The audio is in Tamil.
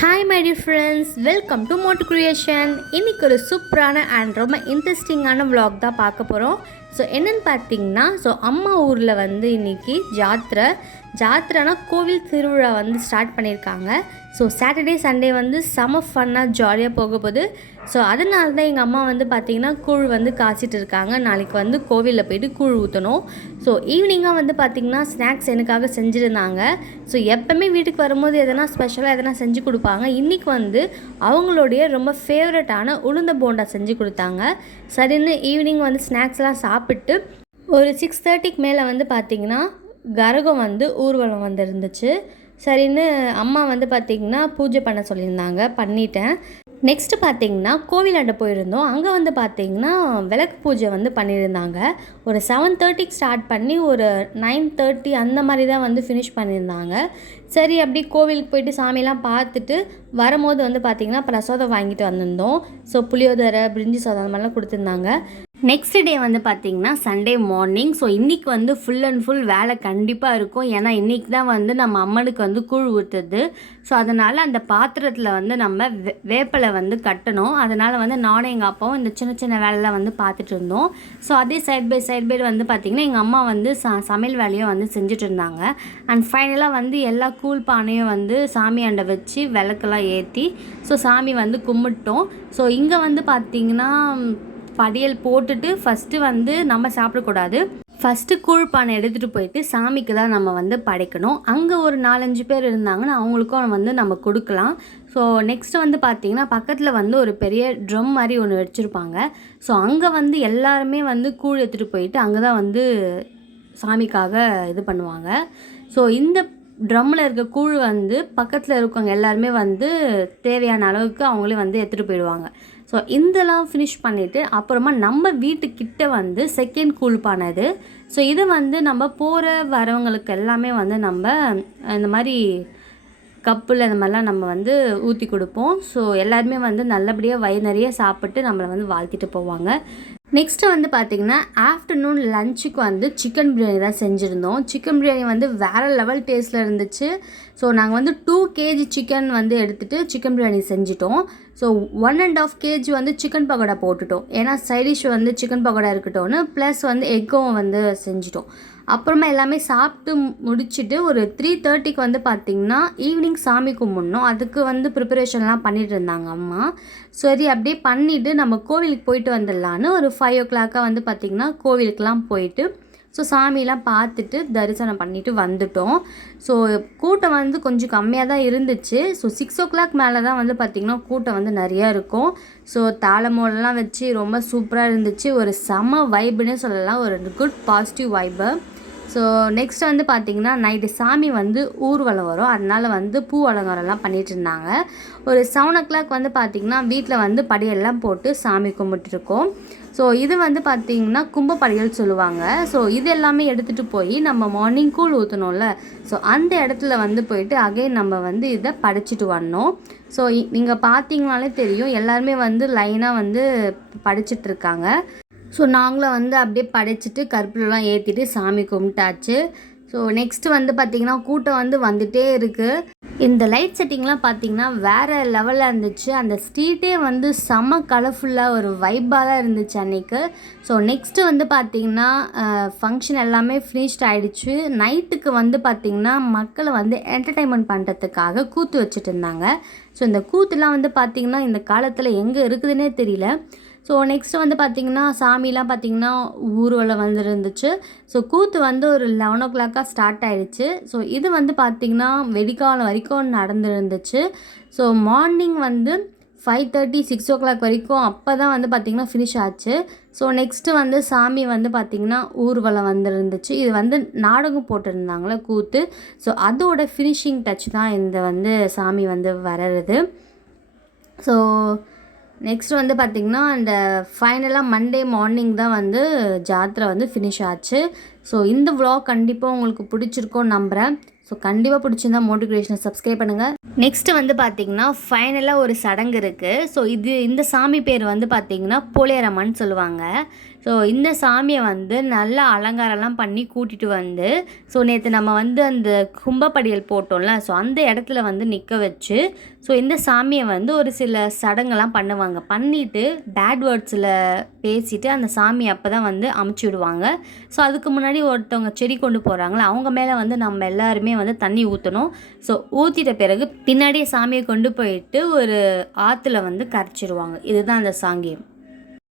Hi my dear friends welcome to Mottu creation இன்றைக்கி ஒரு சூப்பரான அண்ட் ரொம்ப இன்ட்ரெஸ்டிங்கான விளாக் தான் பார்க்க போகிறோம் ஸோ என்னென்னு பார்த்தீங்கன்னா ஸோ அம்மா ஊரில் வந்து இன்றைக்கி ஜாத்திரை. ஜாத்ரைனா கோவில் திருவிழா வந்து ஸ்டார்ட் பண்ணியிருக்காங்க. ஸோ சாட்டர்டே சண்டே வந்து செம ஃபன்னாக ஜாலியாக போக போகுது. ஸோ அதனால தான் எங்கள் அம்மா வந்து பார்த்திங்கன்னா கூழ் வந்து காய்ச்சிட்டு இருக்காங்க. நாளைக்கு வந்து கோவிலில் போயிட்டு கூழ் ஊற்றணும் ஸோ ஈவினிங்காக வந்து பார்த்திங்கன்னா ஸ்நாக்ஸ் எனக்காக செஞ்சுருந்தாங்க. ஸோ எப்போவுமே வீட்டுக்கு வரும்போது எதனா ஸ்பெஷலாக எதனா செஞ்சு கொடுப்பாங்க. இன்றைக்கி வந்து அவங்களுடைய ரொம்ப ஃபேவரட்டான உளுந்த போண்டா செஞ்சு கொடுத்தாங்க. சரின்னு ஈவினிங் வந்து ஸ்நாக்ஸ்லாம் சாப்பிட்டு ஒரு சிக்ஸ் தேர்ட்டிக்கு மேலே வந்து பார்த்திங்கன்னா கரகம் வந்து ஊர்வலம் வந்து இருந்துச்சு சரின்னு அம்மா வந்து பார்த்திங்கன்னா பூஜை பண்ண சொல்லியிருந்தாங்க. பண்ணிட்டேன். நெக்ஸ்ட்டு பார்த்தீங்கன்னா கோவிலாண்ட போயிருந்தோம். அங்கே வந்து பார்த்தீங்கன்னா விளக்கு பூஜை வந்து பண்ணியிருந்தாங்க. ஒரு செவன் தேர்ட்டிக்கு ஸ்டார்ட் பண்ணி ஒரு நைன் தேர்ட்டி அந்த மாதிரி தான் வந்து ஃபினிஷ் பண்ணியிருந்தாங்க. சரி அப்படி கோவிலுக்கு போயிட்டு சாமியெல்லாம் பார்த்துட்டு வரும்போது வந்து பார்த்திங்கன்னா பிரசாதம் வாங்கிட்டு வந்திருந்தோம். ஸோ புளியோதரை பிரிஞ்சி சாதம் அந்த மாதிரிலாம் கொடுத்துருந்தாங்க. நெக்ஸ்ட் டே வந்து பார்த்திங்கன்னா சண்டே மார்னிங் ஸோ இன்றைக்கி வந்து ஃபுல் அண்ட் ஃபுல் வேலை கண்டிப்பாக இருக்கும். ஏன்னா இன்றைக்கி தான் வந்து நம்ம அம்மனுக்கு வந்து கூழ் ஊற்றுது ஸோ அதனால் அந்த பாத்திரத்தில் வந்து நம்ம வே வேப்பலை வந்து கட்டணும். அதனால் வந்து நானும் எங்கள் அப்பாவும் இந்த சின்ன சின்ன வேலைலாம் வந்து பார்த்துட்டு இருந்தோம். ஸோ அதே சைட் பை சைட் பை வந்து பார்த்திங்கன்னா எங்கள் அம்மா வந்து ச சமையல் வேலையும் வந்து செஞ்சுட்டு இருந்தாங்க. அண்ட் ஃபைனலாக வந்து எல்லா கூழ் பானையும் வந்து சாமியாண்ட வச்சு விளக்கெல்லாம் ஏற்றி ஸோ சாமி வந்து கும்பிட்டோம். ஸோ இங்கே வந்து பார்த்திங்கன்னா படியல் போட்டுட்டு ஃபஸ்ட்டு வந்து நம்ம சாப்பிடக்கூடாது. ஃபஸ்ட்டு கூழ்பானை எடுத்துகிட்டு போயிட்டு சாமிக்கு தான் நம்ம வந்து படைக்கணும். அங்கே ஒரு நாலஞ்சு பேர் இருந்தாங்கன்னா அவங்களுக்கும் வந்து நம்ம கொடுக்கலாம். ஸோ நெக்ஸ்ட் வந்து பார்த்திங்கன்னா பக்கத்தில் வந்து ஒரு பெரிய ட்ரம் மாதிரி ஒன்று வச்சுருப்பாங்க. ஸோ அங்கே வந்து எல்லாருமே வந்து கூழ் எடுத்துகிட்டு போயிட்டு அங்கே தான் வந்து சாமிக்காக இது பண்ணுவாங்க. ஸோ இந்த ட்ரம்மில் இருக்க கூழ் வந்து பக்கத்தில் இருக்கவங்க எல்லாருமே வந்து தேவையான அளவுக்கு அவங்களே வந்து எடுத்துகிட்டு போயிடுவாங்க. ஸோ இதெல்லாம் ஃபினிஷ் பண்ணிவிட்டு அப்புறமா நம்ம வீட்டுக்கிட்ட வந்து செகண்ட் கூழ் பானது ஸோ இது வந்து நம்ம போகிற வரவங்களுக்கு எல்லாமே வந்து நம்ம இந்த மாதிரி கப்பில் இந்த மாதிரிலாம் நம்ம வந்து ஊற்றி கொடுப்போம். ஸோ எல்லாருமே வந்து நல்லபடியாக வயிறு நிறைய சாப்பிட்டு நம்மளை வந்து வாழ்த்திட்டு போவாங்க. நெக்ஸ்ட்டு வந்து பார்த்திங்கன்னா ஆஃப்டர்நூன் லஞ்சுக்கு வந்து சிக்கன் பிரியாணி தான் செஞ்சுருந்தோம். சிக்கன் பிரியாணி வந்து வேறு லெவல் டேஸ்ட்டில் இருந்துச்சு. ஸோ நாங்கள் வந்து டூ கேஜி சிக்கன் வந்து எடுத்துகிட்டு சிக்கன் பிரியாணி செஞ்சிட்டோம். So one and half KG வந்து சிக்கன் பக்கோடா போட்டுட்டோம். ஏன்னா சைடிஷ் வந்து சிக்கன் பக்கோடா இருக்கட்டும்னு ப்ளஸ் வந்து எக்கும் வந்து செஞ்சிட்டோம். அப்புறமா எல்லாமே சாப்பிட்டு முடிச்சுட்டு ஒரு த்ரீ தேர்ட்டிக்கு வந்து பார்த்திங்கன்னா ஈவினிங் சாமி கும்பிட்ணும். அதுக்கு வந்து ப்ரிப்பரேஷன்லாம் பண்ணிகிட்டு இருந்தாங்க அம்மா. சரி அப்படியே பண்ணிவிட்டு நம்ம கோவிலுக்கு போயிட்டு வந்துடலான்னு ஒரு ஃபைவ் ஃபைவ் ஓ கிளாக்காக வந்து பார்த்திங்கன்னா கோவிலுக்கெலாம் போயிட்டு ஸோ சாமியெலாம் பார்த்துட்டு தரிசனம் பண்ணிட்டு வந்துட்டோம். ஸோ கூட்டம் வந்து கொஞ்சம் கம்மியாக தான் இருந்துச்சு. ஸோ சிக்ஸ் ஓ கிளாக் மேலே தான் வந்து பார்த்திங்கன்னா கூட்டம் வந்து நிறையா இருக்கும். ஸோ தாளமோலெலாம் வச்சு ரொம்ப சூப்பராக இருந்துச்சு. ஒரு செம வைப்புன்னே சொல்லலாம். ஒரு good positive vibe so next வந்து பார்த்திங்கன்னா நைட்டு சாமி வந்து ஊர்வலம் வரும் அதனால் வந்து பூ அலங்காரம்லாம் பண்ணிட்டு இருந்தாங்க. ஒரு செவன் ஓ கிளாக் வந்து பார்த்திங்கன்னா வீட்டில் வந்து படியெல்லாம் போட்டு சாமி கும்பிட்டுருக்கோம். ஸோ இது வந்து பார்த்திங்கன்னா கும்பப்படியல் சொல்லுவாங்க. ஸோ இது எல்லாமே எடுத்துகிட்டு போய் நம்ம மார்னிங் கூழ் ஊற்றணும்ல ஸோ அந்த இடத்துல வந்து போயிட்டு அகைன் நம்ம வந்து இதை படிச்சுட்டு வரணும். ஸோ நீங்கள் பார்த்தீங்கனாலே தெரியும். எல்லாருமே வந்து லைனாக வந்து படிச்சுட்ருக்காங்க ஸோ நாங்களும் வந்து அப்படியே படைச்சிட்டு கருப்பிலலாம் ஏற்றிட்டு சாமி கும்பிட்டாச்சு. ஸோ நெக்ஸ்ட்டு வந்து பார்த்திங்கன்னா கூட்டம் வந்து வந்துகிட்டே இருக்குது இந்த லைட் செட்டிங்லாம் பார்த்திங்கன்னா வேறு லெவலில் இருந்துச்சு. அந்த ஸ்ட்ரீட்டே வந்து செம்ம கலர்ஃபுல்லாக ஒரு வைப்பாக தான் இருந்துச்சு அன்றைக்கு ஸோ நெக்ஸ்ட்டு வந்து பார்த்திங்கன்னா ஃபங்க்ஷன் எல்லாமே ஃபினிஷ்ட் ஆகிடுச்சு நைட்டுக்கு வந்து பார்த்திங்கன்னா மக்களை வந்து என்டர்டைன்மெண்ட் பண்ணுறதுக்காக கூத்து வச்சுட்டு இருந்தாங்க. ஸோ இந்த கூத்துலாம் வந்து பார்த்திங்கன்னா இந்த காலத்தில் எங்கே இருக்குதுன்னே தெரியல. ஸோ நெக்ஸ்ட்டு வந்து பார்த்திங்கன்னா சாமிலாம் பார்த்திங்கன்னா ஊர்வலம் வந்துருந்துச்சு. ஸோ கூத்து வந்து ஒரு லெவன் ஓ கிளாக்காக ஸ்டார்ட் ஆயிடுச்சு. ஸோ இது வந்து பார்த்திங்கன்னா வெடிக்காலம் வரைக்கும் நடந்துருந்துச்சு. ஸோ மார்னிங் வந்து five thirty six o'clock வரைக்கும் அப்போ தான் வந்து பார்த்திங்கன்னா ஃபினிஷ் ஆச்சு. ஸோ நெக்ஸ்ட்டு வந்து சாமி வந்து பார்த்திங்கன்னா ஊர்வலம் வந்துருந்துச்சு. இது வந்து நாடகம் போட்டிருந்தாங்களே கூத்து. ஸோ அதோட ஃபினிஷிங் டச் தான் இந்த வந்து சாமி வந்து வர்றது. ஸோ நெக்ஸ்ட் வந்து பார்த்திங்கன்னா அந்த ஃபைனலாக மண்டே மார்னிங் தான் வந்து ஜாத்திரை வந்து ஃபினிஷ் ஆச்சு. ஸோ இந்த விலாக் கண்டிப்பாக உங்களுக்கு பிடிச்சிருக்கோன்னு நம்புகிறேன் ஸோ கண்டிப்பாக பிடிச்சிருந்தா மோட்டிவேஷனை சப்ஸ்கிரைப் பண்ணுங்கள் நெக்ஸ்ட் வந்து பார்த்திங்கன்னா ஃபைனலாக ஒரு சடங்கு இருக்குது ஸோ இது இந்த சாமி பேர் வந்து பார்த்திங்கன்னா போலேரம்மன் சொல்லுவாங்க. ஸோ இந்த சாமியை வந்து நல்லா அலங்காரம்லாம் பண்ணி கூட்டிகிட்டு வந்து ஸோ நேற்று நம்ம வந்து அந்த கும்பப்படியல் போட்டோம்ல ஸோ அந்த இடத்துல வந்து நிற்க வச்சு ஸோ இந்த சாமியை வந்து ஒரு சில சடங்கெல்லாம் பண்ணுவாங்க. பண்ணிவிட்டு பேட் வேர்ட்ஸில் பேசிட்டு அந்த சாமி அப்போ தான் வந்து அமுச்சு விடுவாங்க. ஸோ அதுக்கு முன்னாடி ஒருத்தவங்க செடி கொண்டு போகிறாங்களே அவங்க மேலே வந்து நம்ம எல்லாருமே வந்து தண்ணி ஊற்றணும் ஸோ ஊற்றிட்ட பிறகு பின்னாடியே சாமியை கொண்டு போயிட்டு ஒரு ஆற்றுல வந்து கரைச்சிடுவாங்க இதுதான் அந்த சாங்கியம்.